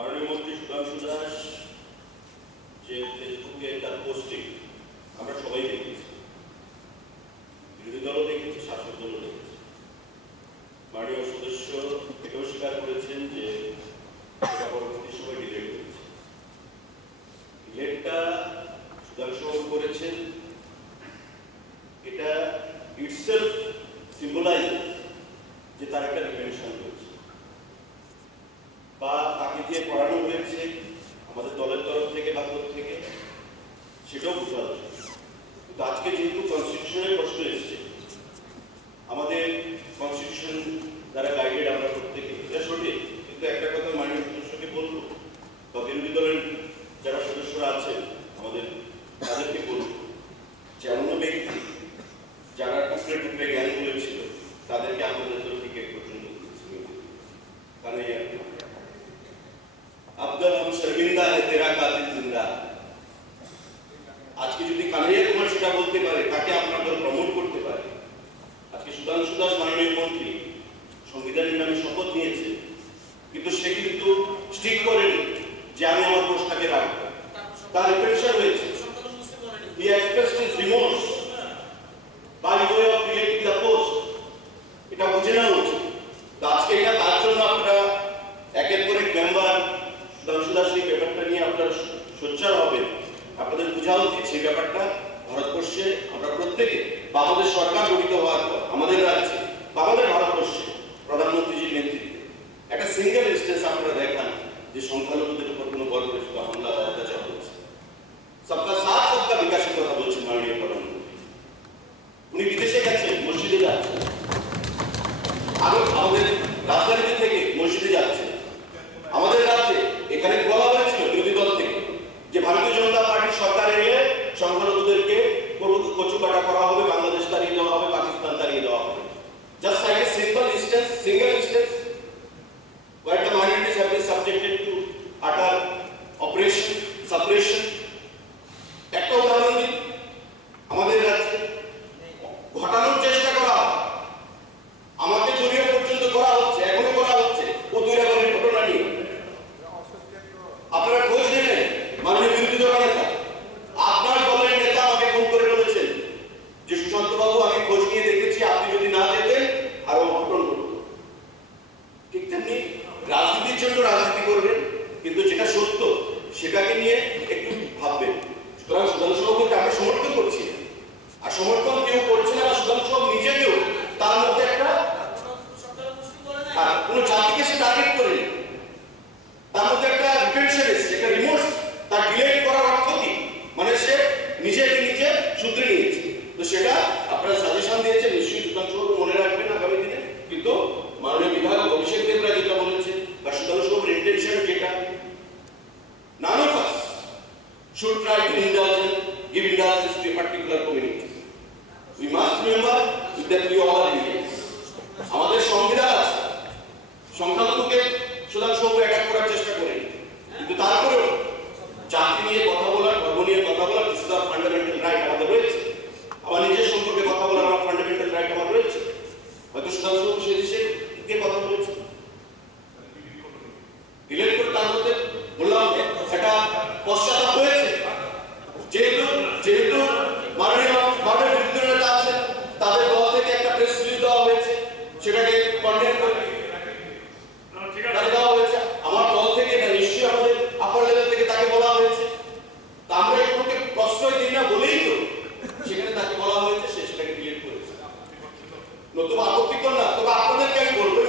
মাননীয় মন্ত্রী সুধাংশু দাস যে ফেসবুকে তার পোস্টিং আমরা সবাই দেখেছি, বিরোধী দলও দেখেছি, শাসক দলও দেখেছি। মাননীয় সদস্য এটাও স্বীকার করেছেন যে এটা পরবর্তী সময় ডিলেট হয়েছে। ডিলেটটা সুধাংশু করেছেন, এটা ইটসেলফ সিম্বলাইজেস যে তার একটা ডিমেনশন রয়েছে বা তাকে দিয়ে পড়ানো হয়েছে আমাদের দলের তরফ থেকে বা থেকে, সেটাও বোঝা উচিত। কিন্তু আজকে যেহেতু কনস্টিটিউশনের প্রশ্ন এসছে, আমাদের কনস্টিটিউশন দ্বারা গাইডেড আমরা প্রত্যেকে, এটা সঠিক। কিন্তু একটা কথা মাননীয় সদস্যকে বলবো বা বিরোধী দলের যারা সদস্যরা আছেন আমাদের, তাদেরকে বলবো যে এমন ব্যক্তি যারা টুকরে টুকরে জ্ঞান বলেছিল তাদেরকে আমাদের টিকিট পর্যন্ত আব্দুল হাম শর্মিন্দা है तेरा कातिल जिंदा। আজকে যদি কানাইয়া কুমার সেটা বলতে পারে, তাকে আপনার দল প্রমোট করতে পারে। আজকে সুধাংশু দাস মাননীয় মন্ত্রী সংবিধানের নামে শপথ নিয়েছে, কিন্তু সে কিন্তু স্টিক করেনি যে আমি আমার পোস্টটাকে রাখবো। তার রিপেনশন হয়েছে, he expressed his remorse by way of deleting the post। এটা বুঝে নেওয়া উচিত। তো আজকে এটা তার জন্য আপনারা একের পর এক মেম্বার সুধাংশু দাস এই ব্যাপারটা নিয়ে আপনারা সোচ্চার হবেন। আপনাদের বোঝা উচিত সেই ব্যাপারটা ভারতবর্ষে আমরা প্রত্যেকে বা আমাদের সরকার গঠিত হওয়ার পর আমাদের রাজ্যে বা আমাদের ভারতবর্ষে প্রধানমন্ত্রীজির নেতৃত্বে একটা সিঙ্গেল ইনস্টেন্স আপনারা দেখান যে সংখ্যালঘুদের উপর কোনো বর্বরিত হামলা বা অত্যাচার হচ্ছে। সবকা সাথ সবকা বিকাশের কথা বলছেন মাননীয় প্রধানমন্ত্রী। উনি বিদেশে গেছেন, মসজিদে যাচ্ছেন, আরো আমাদের রাজধানী থেকে মসজিদে যাচ্ছে। আমাদের রাজ্যে এখানে বলা হয়েছিল বিরোধী দল থেকে যে ভারতীয় জনতা পার্টির সরকার এলে সংখ্যালঘুদেরকে কচুকাটা করা হবে, বাংলাদেশ তাড়িয়ে দেওয়া হবে, পাকিস্তান তাড়িয়ে দেওয়া হবে। Just like a simple instance, single instance where the minorities have been subjected to utter oppression, suppression। একটা উদাহরণ দিন, আমাদের রাজ্যে ঘটানোর চেষ্টা করা, আমাকে জড়িয়ে পর্যন্ত করা হচ্ছে, এখনো করা হচ্ছে ও দুইরাগরের ঘটনা নিয়ে। আপনারা খোঁজ নেবেন মাননীয় বিরোধী দল নেতা, আপনার দলের নেতা আমাকে ফোন করে বলেছেন যে সুশান্ত বাবু আমি খোঁজ নিয়ে দেখেছি, আপনি যদি না যেতেন আরো অঘটন ঘটত। ঠিক তেমনি রাজনীতির জন্য রাজনীতি করবেন, কিন্তু যেটা সত্য সেটাকে নিয়ে একটু ভাববেন। সুতরাং সুধাংশু বাবুকে আমি সমর্থন করছি, আর সমর্থন কেউ করছে না, সুধাংশু বাবু নিজেকেও তার মধ্যে একটা কোন জাতিকে সে টার্গেট করেনি, তার মধ্যে একটা রিপেনশন এসেছে, একটা রিমোর্স। তার ডিলেট করার অর্থ কি, মানে সে নিজেকে নিজে শুধরে নিয়েছে। তো সেটা আপনারা সাজেশন দিয়েছেন, নিশ্চয়ই সুধাংশু বাবু মনে রাখবেন আগামী দিনে। কিন্তু মাননীয় বিধায়ক অভিষেক দেবরা যেটা বলেছেন বা সুধাংশু বাবুর ইন্টেনশন যেটা, none of us should try to give indulgence to a particular community. We must remember that we all are Indians. আমাদের সংবিধান আছে, সংখ্যালঘুকে সুধাংশু বাবু অ্যাটাক করার চেষ্টা করেন, কিন্তু তারপরেও জাতি নিয়ে কথা বলার, ধর্ম নিয়ে কথা বলার ফান্ডামেন্টাল রাইট আমাদের রয়েছে। আমার নিজের সম্পর্কে কথা বলার আমার ফান্ডামেন্টাল রাইট আমার রয়েছে। হয়তো সুধাংশু বাবু সে দেশে কথা বলেছে, ডিলেট করে তার মধ্যে বললাম একটা পশ্চাৎ হয়েছে। যেহেতু মাননীয় বিরোধী দলের নেতা আছেন, তাদের দল থেকে একটা প্রেস রিলিজ দেওয়া হয়েছে, সেটাকে কন্ডেম করে দেওয়া হয়েছে। আমার দল থেকে নিশ্চয়ই আমাদের আপার লেভেল থেকে তাকে বলা হয়েছে। তা আমরা এগুলোকে প্রশ্রয় দিই না বলেই তো সেখানে তাকে বলা হয়েছে, সে সেটাকে ডিলিট করেছে। নতুবা আপত্তিকর না, তবে আপনাদেরকে আমি বলবো